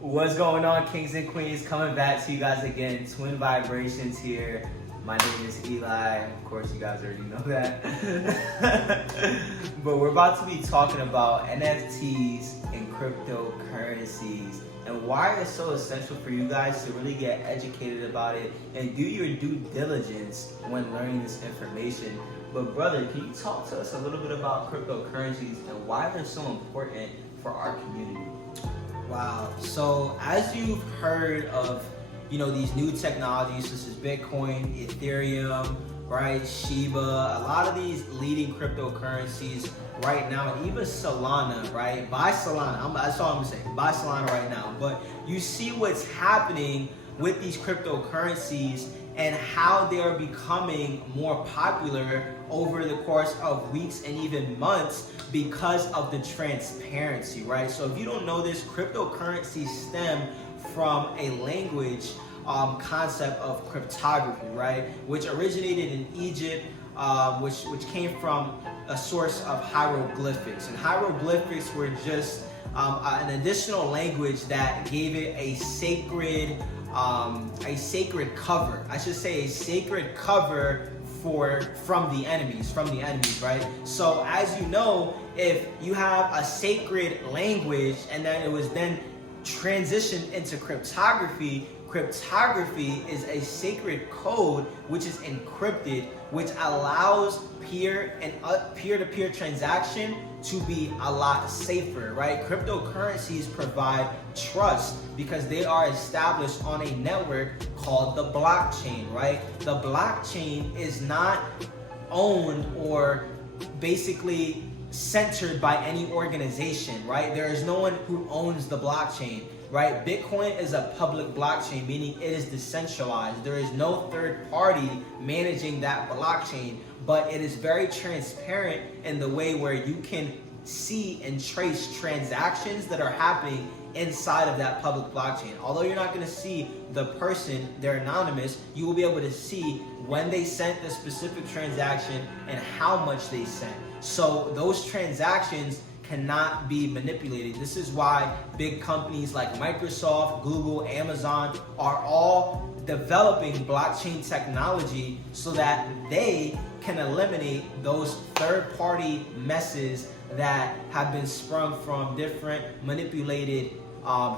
What's going on, kings and queens? Coming back to you guys again. Twin Vibrations here. My name is Eli. Of course, you guys already know that. But we're about to be talking about NFTs and cryptocurrencies and why it's so essential for you guys to really get educated about it and do your due diligence when learning this information. But brother, can you talk to us a little bit about cryptocurrencies and why they're so important for our community? Wow. So as you've heard of, these new technologies such as Bitcoin, Ethereum, right, Shiba, a lot of these leading cryptocurrencies right now, even Solana, right? Buy Solana. That's all I'm gonna say. Buy Solana right now. But you see what's happening with these cryptocurrencies and how they are becoming more popular over the course of weeks and even months because of the transparency, right? So if you don't know this, cryptocurrencies stem from a language concept of cryptography, right? Which originated in Egypt, which came from a source of hieroglyphics. And hieroglyphics were just an additional language that gave it a sacred cover. I should say a sacred cover from the enemies, right? So as you know, if you have a sacred language and then it was then transitioned into cryptography is a sacred code which is encrypted, which allows peer-to-peer transaction to be a lot safer, right? Cryptocurrencies provide trust because they are established on a network called the blockchain, right? The blockchain is not owned or basically centered by any organization, right? There is no one who owns the blockchain, right? Bitcoin is a public blockchain, meaning it is decentralized. There is no third party managing that blockchain, but it is very transparent in the way where you can see and trace transactions that are happening inside of that public blockchain. Although you're not going to see the person, they're anonymous, you will be able to see when they sent the specific transaction and how much they sent. So those transactions cannot be manipulated. This is why big companies like Microsoft, Google, Amazon are all developing blockchain technology so that they can eliminate those third-party messes that have been sprung from different manipulated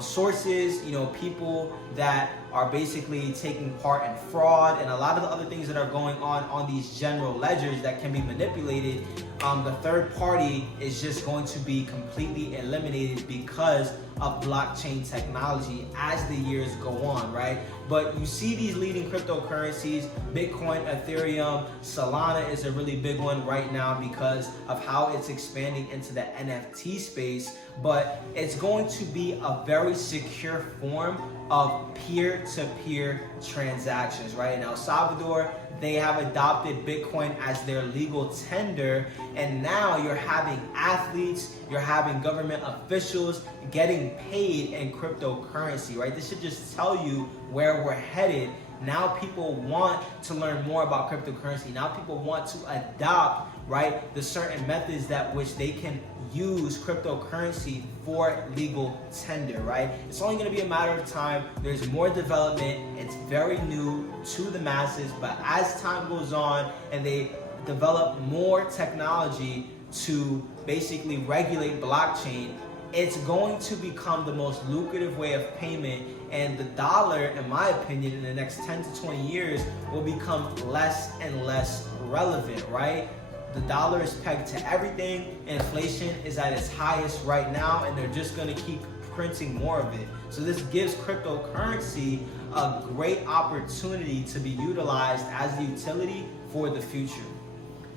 sources, people that are basically taking part in fraud and a lot of the other things that are going on these general ledgers that can be manipulated. The third party is just going to be completely eliminated because of blockchain technology as the years go on, right? But you see these leading cryptocurrencies, Bitcoin, Ethereum, Solana is a really big one right now because of how it's expanding into the NFT space, but it's going to be a very secure form of peer-to-peer transactions, right? In El Salvador, they have adopted Bitcoin as their legal tender, and now you're having athletes, you're having government officials getting paid in cryptocurrency, right? This should just tell you where we're headed. Now people want to learn more about cryptocurrency. Now people want to adopt, right, the certain methods that which they can use cryptocurrency for legal tender, right? It's only going to be a matter of time. There's more development. It's very new to the masses, but as time goes on and they develop more technology to basically regulate blockchain, it's going to become the most lucrative way of payment, and the dollar, in my opinion, in the next 10 to 20 years will become less and less relevant, right? The dollar is pegged to everything. Inflation is at its highest right now, and they're just going to keep printing more of it. So this gives cryptocurrency a great opportunity to be utilized as a utility for the future.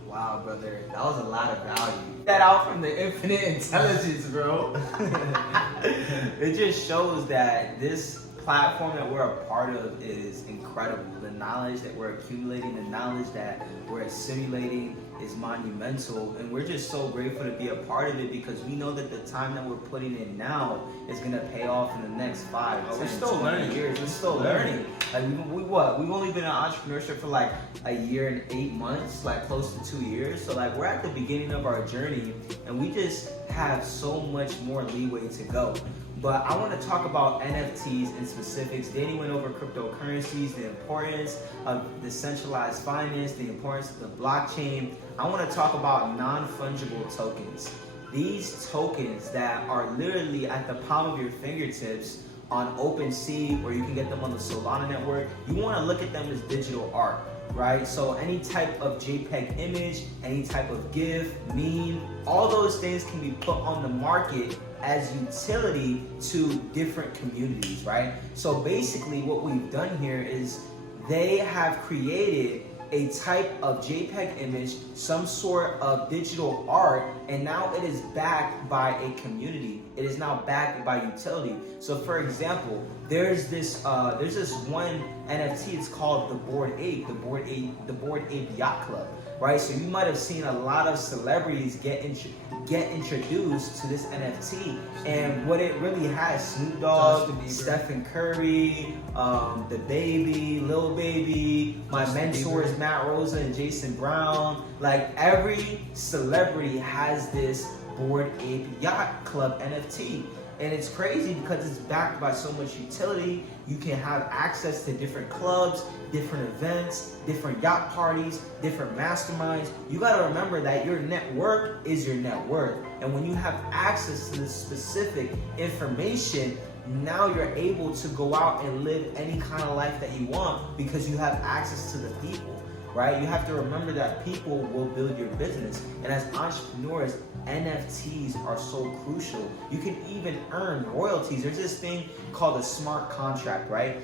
Wow, brother, that was a lot of value. That out from the infinite intelligence, bro. It just shows that this platform that we're a part of is incredible. The knowledge that we're accumulating, the knowledge that we're assimilating is monumental, and we're just so grateful to be a part of it because we know that the time that we're putting in now is gonna pay off in the next 5, 10, we're still 20 learning. years. We're still learning. Like we've only been in entrepreneurship for like a year and 8 months, like close to 2 years. So like we're at the beginning of our journey, and we just have so much more leeway to go. but I want to talk about NFTs in specifics. Danny went over cryptocurrencies, the importance of decentralized finance, the importance of the blockchain. I want to talk about non-fungible tokens. These tokens that are literally at the palm of your fingertips on OpenSea, or you can get them on the Solana network. You want to look at them as digital art, right? So any type of JPEG image, any type of GIF, meme, all those things can be put on the market as utility to different communities, right? So basically what we've done here is they have created a type of JPEG image, some sort of digital art, and now it is backed by a community. It is now backed by utility. So for example, there's this one NFT. It's called the Bored Ape, the Bored Ape Yacht Club, right? So you might have seen a lot of celebrities get introduced to this NFT, and what it really has: Snoop Dogg, Stephen Curry, the Baby, Lil Baby, my mentors Matt Rosa and Jason Brown. Like every celebrity has this Bored Ape Yacht Club NFT. And it's crazy because it's backed by so much utility. You can have access to different clubs, different events, different yacht parties, different masterminds. You got to remember that your network is your net worth. And when you have access to this specific information, now you're able to go out and live any kind of life that you want because you have access to the people, right? You have to remember that people will build your business. And as entrepreneurs, NFTs are so crucial. You can even earn royalties. There's this thing called a smart contract, right?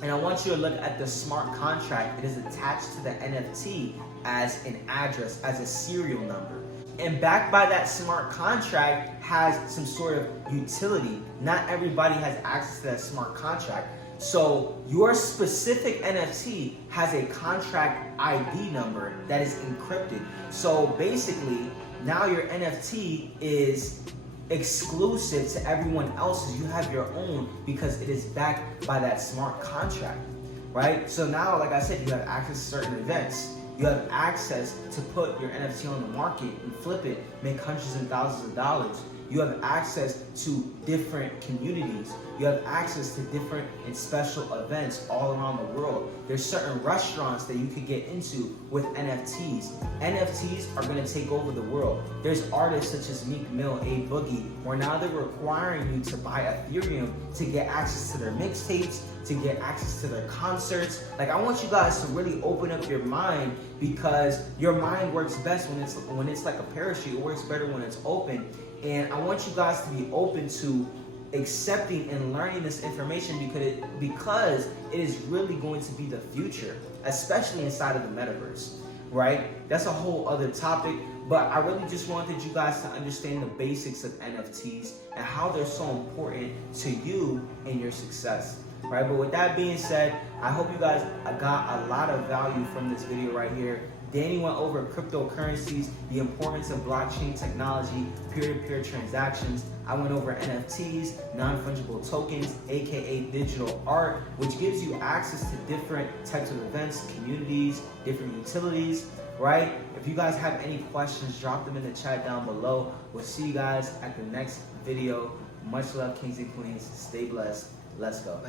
And I want you to look at the smart contract. It is attached to the NFT as an address, as a serial number. And backed by that smart contract has some sort of utility. Not everybody has access to that smart contract. So your specific NFT has a contract ID number that is encrypted. So basically, now your NFT is exclusive to everyone else's. You have your own because it is backed by that smart contract, right? So now, like I said, you have access to certain events. You have access to put your NFT on the market and flip it, make hundreds and thousands of dollars. You have access to different communities. You have access to different and special events all around the world. There's certain restaurants that you could get into with NFTs. NFTs are gonna take over the world. There's artists such as Meek Mill, A Boogie, where now they're requiring you to buy Ethereum to get access to their mixtapes, to get access to their concerts. Like, I want you guys to really open up your mind, because your mind works best when it's like a parachute. It works better when it's open. And I want you guys to be open to accepting and learning this information because it is really going to be the future, especially inside of the metaverse, right? That's a whole other topic, but I really just wanted you guys to understand the basics of NFTs and how they're so important to you and your success, right? But with that being said, I hope you guys got a lot of value from this video right here. Danny went over cryptocurrencies, the importance of blockchain technology, peer-to-peer transactions. I went over NFTs, non-fungible tokens, aka digital art, which gives you access to different types of events, communities, different utilities, right? If you guys have any questions, drop them in the chat down below. We'll see you guys at the next video. Much love, kings and queens. Stay blessed. Let's go.